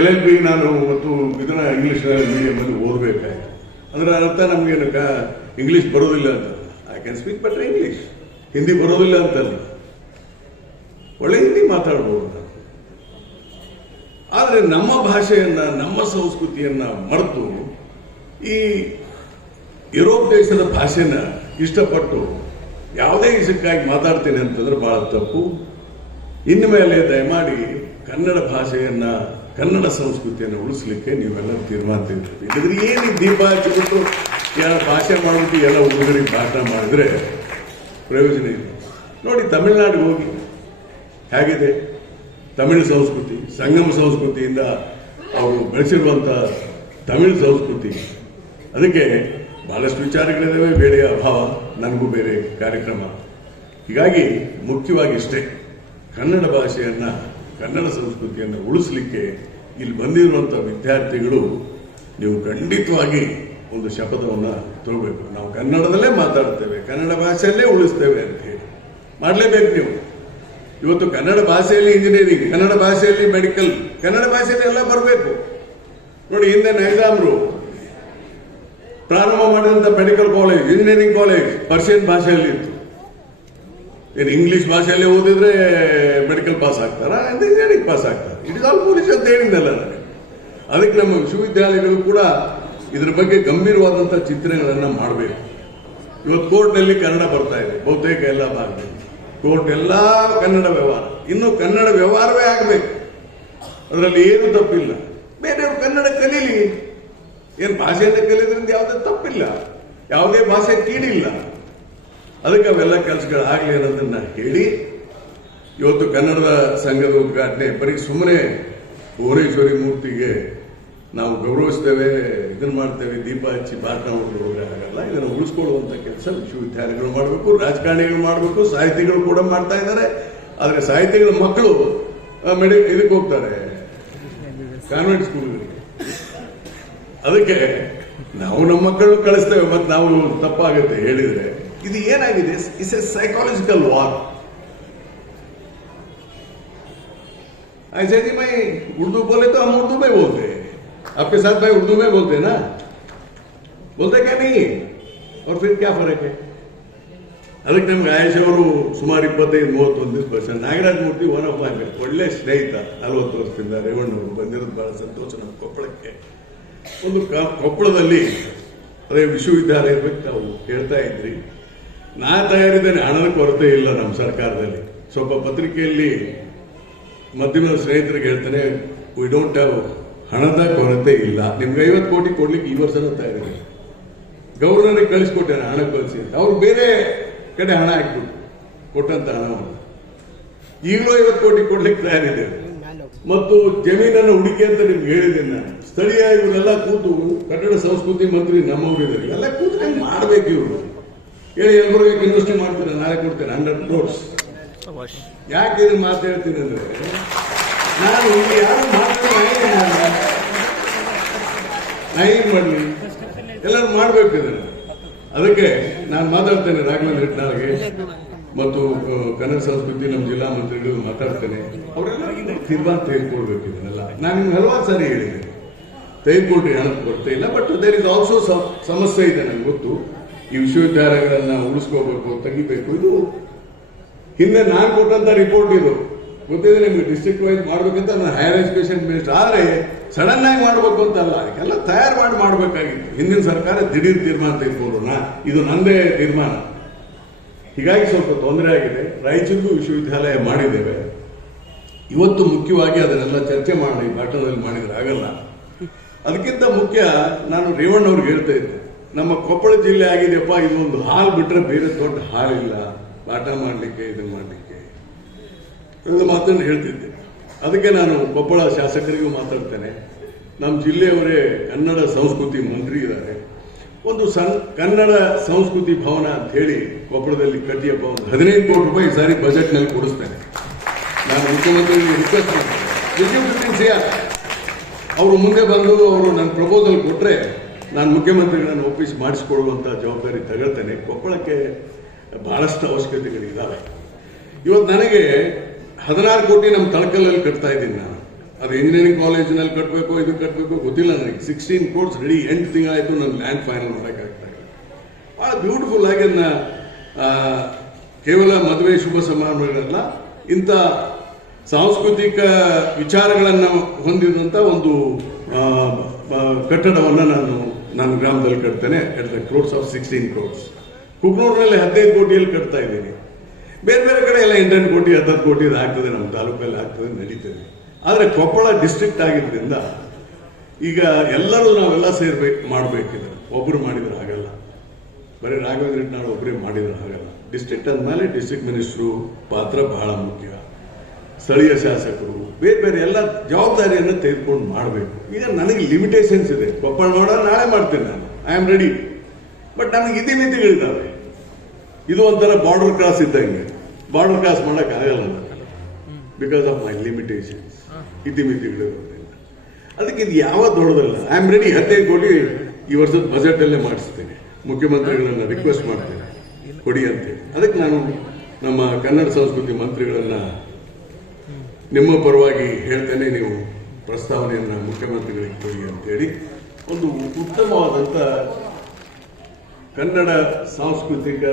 LLB ನಾನು ಮತ್ತು ಇದನ್ನ ಇಂಗ್ಲಿಷ್ ಮೀಡಿಯಮಲ್ಲಿ ಓದಬೇಕಾಯ್ತು. ಅದರ ಅರ್ಥ ನಮಗೇನು ಇಂಗ್ಲಿಷ್ ಬರೋದಿಲ್ಲ ಅಂತ. I can speak better English. Hindi ಬರೋದಿಲ್ಲ ಅಂತಲ್ಲ, ಒಳ್ಳೆ ಹಿಂದಿ ಮಾತಾಡ್ಬೋದು ನಾವು. ಆದರೆ ನಮ್ಮ ಭಾಷೆಯನ್ನ, ನಮ್ಮ ಸಂಸ್ಕೃತಿಯನ್ನ ಮರೆತು ಈ ಯುರೋಪ್ ದೇಶದ ಭಾಷೆನ ಇಷ್ಟಪಟ್ಟು ಯಾವುದೇ ವಿಷಯಕ್ಕಾಗಿ ಮಾತಾಡ್ತೇನೆ ಅಂತಂದ್ರೆ ಬಹಳ ತಪ್ಪು. ಇನ್ನು ಮೇಲೆ ದಯಮಾಡಿ ಕನ್ನಡ ಭಾಷೆಯನ್ನ, ಕನ್ನಡ ಸಂಸ್ಕೃತಿಯನ್ನು ಉಳಿಸ್ಲಿಕ್ಕೆ ನೀವೆಲ್ಲ ತೀರ್ಮಾನ ತೆಗೆದುಕೊಳ್ಳಿ. ಇದ್ರೆ ಏನು ದೀಪ ಹಚ್ಚಿಬಿಟ್ಟು ಯಾರ ಭಾಷೆ ಮಾಡಿಬಿಟ್ಟು ಎಲ್ಲ ಹುಡುಗರಿಗೆ ಭಾಷಣ ಮಾಡಿದ್ರೆ ಪ್ರಯೋಜನ ಇಲ್ಲ. ನೋಡಿ, ತಮಿಳುನಾಡಿಗೆ ಹೋಗಿ ಹೇಗಿದೆ ತಮಿಳು ಸಂಸ್ಕೃತಿ, ಸಂಗಮ ಸಂಸ್ಕೃತಿಯಿಂದ ಅವರು ಬೆಳೆಸಿರುವಂಥ ತಮಿಳು ಸಂಸ್ಕೃತಿ. ಅದಕ್ಕೆ ಬಹಳಷ್ಟು ವಿಚಾರಗಳಿದ್ದಾವೆ, ಬೇಳೆಯ ಅಭಾವ, ನನಗೂ ಬೇರೆ ಕಾರ್ಯಕ್ರಮ. ಹೀಗಾಗಿ ಮುಖ್ಯವಾಗಿ ಇಷ್ಟೇ, ಕನ್ನಡ ಭಾಷೆಯನ್ನ, ಕನ್ನಡ ಸಂಸ್ಕೃತಿಯನ್ನು ಉಳಿಸಲಿಕ್ಕೆ ಇಲ್ಲಿ ಬಂದಿರುವಂಥ ವಿದ್ಯಾರ್ಥಿಗಳು ನೀವು ಖಂಡಿತವಾಗಿ ಒಂದು ಶಪಥವನ್ನು ತಗೋಬೇಕು. ನಾವು ಕನ್ನಡದಲ್ಲೇ ಮಾತಾಡ್ತೇವೆ, ಕನ್ನಡ ಭಾಷೆಯಲ್ಲೇ ಉಳಿಸ್ತೇವೆ ಅಂತ ಹೇಳಿ ಮಾಡಲೇಬೇಕು. ನೀವು ಇವತ್ತು ಕನ್ನಡ ಭಾಷೆಯಲ್ಲಿ ಇಂಜಿನಿಯರಿಂಗ್, ಕನ್ನಡ ಭಾಷೆಯಲ್ಲಿ ಮೆಡಿಕಲ್, ಕನ್ನಡ ಭಾಷೆಯಲ್ಲಿ ಎಲ್ಲ ಬರಬೇಕು. ನೋಡಿ, ಹಿಂದೆ ನೈಜಾಮ್ರು ಪ್ರಾರಂಭ ಮಾಡಿದಂಥ medical college, engineering college Persian ಭಾಷೆಯಲ್ಲಿ ಇತ್ತು. ಏನು ಇಂಗ್ಲಿಷ್ ಭಾಷೆಯಲ್ಲಿ ಓದಿದ್ರೆ ಮೆಡಿಕಲ್ ಪಾಸ್ ಆಗ್ತಾರ, ಇಂಜಿನಿಯರಿಂಗ್ ಪಾಸ್ ಆಗ್ತಾರೆ. ಇಟ್ ಇಸ್ ಆಲ್ ಪೊಲೀಸ್ ಅಂತ ಹೇಳಿದ್ನಲ್ಲ ನನಗೆ. ಅದಕ್ಕೆ ನಮ್ಮ ವಿಶ್ವವಿದ್ಯಾಲಯಗಳು ಕೂಡ ಇದ್ರ ಬಗ್ಗೆ ಗಂಭೀರವಾದಂಥ ಚಿಂತನೆಗಳನ್ನು ಮಾಡಬೇಕು. ಇವತ್ತು ಕೋರ್ಟ್ನಲ್ಲಿ ಕನ್ನಡ ಬರ್ತಾ ಇದೆ ಬಹುತೇಕ ಎಲ್ಲ ಭಾಗದಲ್ಲಿ. ಕೋರ್ಟ್ ಎಲ್ಲ ಕನ್ನಡ ವ್ಯವಹಾರ, ಇನ್ನು ಕನ್ನಡ ವ್ಯವಹಾರವೇ ಆಗಬೇಕು. ಅದರಲ್ಲಿ ಏನು ತಪ್ಪಿಲ್ಲ. ಬೇರೆಯವರು ಕನ್ನಡ ಕಲೀಲಿ, ಏನು ಭಾಷೆಯನ್ನೇ ಕಲಿದ್ರಿಂದ ಯಾವುದೇ ತಪ್ಪಿಲ್ಲ, ಯಾವುದೇ ಭಾಷೆ ಕೀಡಿಲ್ಲ. ಅದಕ್ಕೆ ಅವೆಲ್ಲ ಕೆಲಸಗಳಾಗಲಿ ಅನ್ನೋದನ್ನ ಹೇಳಿ, ಇವತ್ತು ಕನ್ನಡದ ಸಂಘದ ಉದ್ಘಾಟನೆ ಬರೀ ಸುಮ್ಮನೆ ಭುವನೇಶ್ವರಿ ಮೂರ್ತಿಗೆ ನಾವು ಗೌರವಿಸ್ತೇವೆ, ಇದನ್ನ ಮಾಡ್ತೇವೆ, ದೀಪ ಹಚ್ಚಿ ಭಾಷಣ ಹೋಗೋದ್ರೆ ಆಗಲ್ಲ. ಇದನ್ನು ಉಳಿಸ್ಕೊಳ್ಳುವಂಥ ಕೆಲಸ ವಿಶ್ವವಿದ್ಯಾಲಯಗಳು ಮಾಡಬೇಕು, ರಾಜಕಾರಣಿಗಳು ಮಾಡಬೇಕು, ಸಾಹಿತಿಗಳು ಕೂಡ ಮಾಡ್ತಾ ಇದ್ದಾರೆ. ಆದರೆ ಸಾಹಿತಿಗಳ ಮಕ್ಕಳು ಇದಕ್ಕೆ ಹೋಗ್ತಾರೆ, ಕಾನ್ವೆಂಟ್ ಸ್ಕೂಲ್ಗಳಿಗೆ. ಅದಕ್ಕೆ ನಾವು ನಮ್ಮ ಮಕ್ಕಳು ಕಳಿಸ್ತೇವೆ, ಮತ್ತೆ ನಾವು ತಪ್ಪಾಗುತ್ತೆ ಹೇಳಿದ್ರೆ. ಇದು ಏನಾಗಿದೆ, ಇಟ್ಸ್ ಎ ಸೈಕಾಲಜಿಕಲ್ ವಾರ್. ऐसे जी मैं उर्दू बोले तो हम उर्दू में बोलते हैं, आपके साथ मैं उर्दू में बोलते हैं ना, बोलते क्या नहीं? और फिर क्या फर्क है? ಅದಕ್ಕೆ ನಮ್ಗೆ ಆಯೇಷ್ ಅವರು ಸುಮಾರು 25-31 ವರ್ಷ, ನಾಗರಾಜ್ ಮೂರ್ತಿ ಒನ್ ಆಫ್ ಮೈ ಒಳ್ಳೆ ಸ್ನೇಹಿತ, 40 ವರ್ಷದಿಂದ ರೇವಣ್ಣವರು ಬಂದಿರೋದು ಬಹಳ ಸಂತೋಷ. ನಮ್ಮ ಕೊಪ್ಪಳಕ್ಕೆ ಒಂದು ಕೊಪ್ಪಳದಲ್ಲಿ ಅದೇ ವಿಶ್ವವಿದ್ಯಾಲಯ ಬಗ್ಗೆ ನಾವು ಹೇಳ್ತಾ ಇದ್ರಿ. ನಾ ತಯಾರಿದ್ದೇನೆ, ಹಣದ ಕೊರತೆ ಇಲ್ಲ ನಮ್ಮ ಸರ್ಕಾರದಲ್ಲಿ. ಸ್ವಲ್ಪ ಪತ್ರಿಕೆಯಲ್ಲಿ ಮಧ್ಯಮ ಸ್ನೇಹಿತರಿಗೆ ಹೇಳ್ತಾನೆ, ವಿ ಡೋಂಟ್ ಹ್ಯಾವ್, ಹಣದ ಕೊರತೆ ಇಲ್ಲ. ನಿಮ್ಗೆ 50 ಕೋಟಿ ಕೊಡ್ಲಿಕ್ಕೆ ಈ ವರ್ಷನೂ ತಯಾರಿದೆ. ಗವರ್ನರಿಗೆ ಕಳಿಸ್ಕೊಟ್ಟೇನೆ, ಹಣ ಕಳಿಸಿ ಅಂತ. ಅವ್ರು ಬೇರೆ ಕಡೆ ಹಣ ಹಾಕ್ಬಿಟ್ಟು ಕೊಟ್ಟಂತ ಹಣವನ್ನು ಈಗಲೂ 50 ಕೋಟಿ ಕೊಡ್ಲಿಕ್ಕೆ ತಯಾರಿದ್ದೇವೆ. ಮತ್ತು ಜಮೀನನ್ನು ಹುಡುಕಿ ಅಂತ ನಿಮ್ಗೆ ಹೇಳಿದ್ದೇನೆ ನಾನು. ಸ್ಥಳೀಯ ಇವರೆಲ್ಲ ಕೂತು, ಕನ್ನಡ ಸಂಸ್ಕೃತಿ ಮಂತ್ರಿ ನಮ್ಮವರಿದ್ದಾರೆ, ಎಲ್ಲ ಕೂತು ನಂಗೆ ಮಾಡ್ಬೇಕು. ಇವರು ಹೇಳಿ ಎಲ್ಲರೂ ಇನ್ವೆಸ್ಟ್ ಮಾಡ್ತಾರೆ, ನಾಳೆ ಕೊಡ್ತೇನೆ 100 crores. ಯಾಕೆ ಇದನ್ನು ಮಾತಾಡ್ತೀನಿ ಅಂದ್ರೆ, ನಾನು ಇಲ್ಲಿ ಯಾರು ಮಾಡ್ತೇನೆ, ನಾ ಏನ್ ಮಾಡಲಿ, ಎಲ್ಲರೂ ಮಾಡ್ಬೇಕು ಇದನ್ನು. ಅದಕ್ಕೆ ನಾನು ಮಾತಾಡ್ತೇನೆ ರಾಘವೇಂದ್ರ ಹಿಟ್ನಾಳ್ಗೆ ಮತ್ತು ಕನ್ನಡ ಸಂಸ್ಕೃತಿ ನಮ್ಮ ಜಿಲ್ಲಾ ಮಂತ್ರಿಗಳು ಮಾತಾಡ್ತೇನೆ. ಅವರೆಲ್ಲ ತೀರ್ಮಾನ ತೆಗೆದುಕೊಳ್ಬೇಕು ಇದನ್ನೆಲ್ಲ. ನಾನು ನಿಮ್ಗೆ ಹಲವಾರು ಸಾರಿ ಹೇಳಿದ್ದೇನೆ, ತೆಗೆದುಕೊಳ್ರಿ, ಹಣದ ಕೊರತೆ ಇಲ್ಲ. ಬಟ್ ದೇರ್ ಇಸ್ ಆಲ್ಸೋ ಸಮಸ್ಯೆ ಇದೆ, ನನಗೆ ಗೊತ್ತು. ಈ ವಿಶ್ವವಿದ್ಯಾಲಯಗಳನ್ನ ಉಳಿಸ್ಕೋಬೇಕು, ತೆಗಿಬೇಕು. ಇದು ಹಿಂದೆ ನಾನು ಕೊಟ್ಟಂತ ರಿಪೋರ್ಟ್, ಇದು ಗೊತ್ತಿದೆ ನಿಮ್ಗೆ. ಡಿಸ್ಟ್ರಿಕ್ಟ್ ವೈಸ್ ಮಾಡ್ಬೇಕಂತ ನಾನು ಹೈಯರ್ ಎಜುಕೇಶನ್ ಮಿನಿಸ್ಟರ್. ಆದರೆ ಸಡನ್ ಆಗಿ ಮಾಡಬೇಕು ಅಂತಲ್ಲ, ಅದಕ್ಕೆಲ್ಲ ತಯಾರು ಮಾಡಬೇಕಾಗಿತ್ತು. ಹಿಂದಿನ ಸರ್ಕಾರ ದಿಢೀರ್ ತೀರ್ಮಾನ ತೆಗೆದುಕೊಂಡ್ರು, ಇದು ನಂದೇ ತೀರ್ಮಾನ. ಹೀಗಾಗಿ ಸ್ವಲ್ಪ ತೊಂದರೆ ಆಗಿದೆ. ರಾಯಚೂರಿಗೂ ವಿಶ್ವವಿದ್ಯಾಲಯ ಮಾಡಿದ್ದೇವೆ. ಇವತ್ತು ಮುಖ್ಯವಾಗಿ ಅದನ್ನೆಲ್ಲ ಚರ್ಚೆ ಮಾಡಿ ಭಾಷಣದಲ್ಲಿ ಮಾಡಿದ್ರೆ ಆಗಲ್ಲ. ಅದಕ್ಕಿಂತ ಮುಖ್ಯ, ನಾನು ರೇವಣ್ಣವ್ರಿಗೆ ಹೇಳ್ತಾ ಇದ್ದೆ, ನಮ್ಮ ಕೊಪ್ಪಳ ಜಿಲ್ಲೆ ಆಗಿದೆಯಪ್ಪ, ಇದೊಂದು ಹಾಲ್ ಬಿಟ್ರೆ ಬೇರೆ ದೊಡ್ಡ ಹಾಲ್ ಇಲ್ಲ ಪಾಠ ಮಾಡಲಿಕ್ಕೆ, ಇದನ್ನು ಮಾಡಲಿಕ್ಕೆ, ಎಲ್ಲ ಮಾತನ್ನು ಹೇಳ್ತಿದ್ದೆ. ಅದಕ್ಕೆ ನಾನು ಕೊಪ್ಪಳ ಶಾಸಕರಿಗೂ ಮಾತಾಡ್ತೇನೆ. ನಮ್ಮ ಜಿಲ್ಲೆಯವರೇ ಕನ್ನಡ ಸಂಸ್ಕೃತಿ ಮಂತ್ರಿ ಇದ್ದಾರೆ. ಒಂದು ಕನ್ನಡ ಸಂಸ್ಕೃತಿ ಭವನ ಅಂತ ಹೇಳಿ ಕೊಪ್ಪಳದಲ್ಲಿ ಕಟ್ಟಿಯಪ್ಪ, ಒಂದು 15 ಕೋಟಿ ರೂಪಾಯಿ ಈ ಸಾರಿ ಬಜೆಟ್ನಲ್ಲಿ ಕೊಡಿಸ್ತೇನೆ. ನಾನು ಮುಖ್ಯಮಂತ್ರಿಗಳಿಗೆ ರಿಕ್ವೆಸ್ಟ್ ಮಾಡ್ತೇನೆ, ಅವರು ಮುಂದೆ ಬಂದು ಅವರು ನನ್ನ ಪ್ರಪೋಸಲ್ ಕೊಟ್ಟರೆ ನಾನು ಮುಖ್ಯಮಂತ್ರಿಗಳನ್ನು ಒಪ್ಪಿಸಿ ಮಾಡಿಸಿಕೊಡುವಂಥ ಜವಾಬ್ದಾರಿ ತಗೊಳ್ತೇನೆ. ಕೊಪ್ಪಳಕ್ಕೆ ಬಹಳಷ್ಟು ಅವಶ್ಯಕತೆಗಳಿದ್ದಾವೆ. ಇವತ್ತು ನನಗೆ 16 ಕೋಟಿ ನಮ್ಮ ತಳಕಲ್ಲಲ್ಲಿ ಕಟ್ತಾ ಇದ್ದೀನಿ ನಾನು. ಅದು ಇಂಜಿನಿಯರಿಂಗ್ ಕಾಲೇಜಿನಲ್ಲಿ ಕಟ್ಟಬೇಕು, ಇದು ಕಟ್ಟಬೇಕು ಗೊತ್ತಿಲ್ಲ ನನಗೆ. 16 crores ರೆಡಿ, 8 ತಿಂಗಳಾಯಿತು ನನ್ನ ಲ್ಯಾಂಡ್ ಫೈನಲ್ ಮಾಡೋಕ್ಕಾಗ್ತಾ ಇಲ್ಲ. ಭಾಳ ಬ್ಯೂಟಿಫುಲ್ ಆಗಿ ಕೇವಲ ಮದುವೆ ಶುಭ ಸಮಾರಂಭಗಳಲ್ಲ, ಇಂಥ ಸಾಂಸ್ಕೃತಿಕ ವಿಚಾರಗಳನ್ನು ಹೊಂದಿದಂಥ ಒಂದು ಕಟ್ಟಡವನ್ನು ನಾನು ಗ್ರಾಮದಲ್ಲಿ ಕಟ್ತೇನೆ. At the crores of 16 crores. ಕುಕ್ನೂರಿನಲ್ಲಿ 15 ಕೋಟಿಯಲ್ಲಿ ಕಟ್ತಾ ಇದ್ದೀನಿ. ಬೇರೆ ಬೇರೆ ಕಡೆ ಎಲ್ಲ 8 ಕೋಟಿ 10 ಕೋಟಿ ಆಗ್ತದೆ, ನಮ್ಮ ತಾಲೂಕಲ್ಲಿ ಆಗ್ತದೆ, ನಡೀತದೆ. ಆದರೆ ಕೊಪ್ಪಳ ಡಿಸ್ಟ್ರಿಕ್ಟ್ ಆಗಿದ್ದರಿಂದ ಈಗ ಎಲ್ಲರೂ ನಾವೆಲ್ಲ ಮಾಡಬೇಕಿದೆ. ಒಬ್ಬರು ಮಾಡಿದ್ರೆ ಆಗಲ್ಲ, ಬರೀ ರಾಘವೇಂದ್ರ ಹಿಟ್ನಾಳ್ ಒಬ್ಬರೇ ಮಾಡಿದ್ರೆ ಆಗಲ್ಲ. ಡಿಸ್ಟ್ರಿಕ್ಟ್ ಅಂದಮೇಲೆ ಡಿಸ್ಟ್ರಿಕ್ಟ್ ಮಿನಿಸ್ಟ್ರು ಪಾತ್ರ ಬಹಳ ಮುಖ್ಯ, ಸ್ಥಳೀಯ ಶಾಸಕರು, ಬೇರೆ ಬೇರೆ ಎಲ್ಲ ಜವಾಬ್ದಾರಿಯನ್ನು ತೆಗೆದುಕೊಂಡು ಮಾಡಬೇಕು. ಈಗ ನನಗೆ ಲಿಮಿಟೇಷನ್ಸ್ ಇದೆ. ಕೊಪ್ಪಳ ನಾಳೆ ಮಾಡ್ತೇನೆ ನಾನು, ಐ ಆಮ್ ರೆಡಿ. ಬಟ್ ನನಗೆ ಇತಿಮಿತಿಗಳಿದ್ದಾವೆ. ಇದು ಒಂಥರ ಬಾರ್ಡರ್ ಕ್ರಾಸ್ ಇದ್ದಂಗೆ, ಬಾರ್ಡರ್ ಕ್ರಾಸ್ ಮಾಡೋಕ್ಕಾಗಲ್ಲ ನನಗೆ, ಬಿಕಾಸ್ ಆಫ್ ಮೈ ಲಿಮಿಟೇಷನ್ಸ್, ಇತಿಮಿತಿಗಳಿರೋದ್ರಿಂದ. ಅದಕ್ಕೆ ಇದು ಯಾವ ದೊಡ್ಡದಲ್ಲ. I am ready. 15 ಕೋಟಿ ಈ ವರ್ಷದ ಬಜೆಟ್ ಅಲ್ಲೇ ಮಾಡಿಸ್ತೇನೆ. ಮುಖ್ಯಮಂತ್ರಿಗಳನ್ನ ರಿಕ್ವೆಸ್ಟ್ ಮಾಡ್ತೇನೆ ಕೊಡಿ ಅಂತೇಳಿ. ಅದಕ್ಕೆ ನಾನು ನಮ್ಮ ಕನ್ನಡ ಸಂಸ್ಕೃತಿ ಮಂತ್ರಿಗಳನ್ನ ನಿಮ್ಮ ಪರವಾಗಿ ಹೇಳ್ತೇನೆ, ನೀವು ಪ್ರಸ್ತಾವನೆಯನ್ನು ಮುಖ್ಯಮಂತ್ರಿಗಳಿಗೆ ಕೊಡಿ ಅಂತೇಳಿ. ಒಂದು ಉತ್ತಮವಾದಂಥ ಕನ್ನಡ ಸಾಂಸ್ಕೃತಿಕ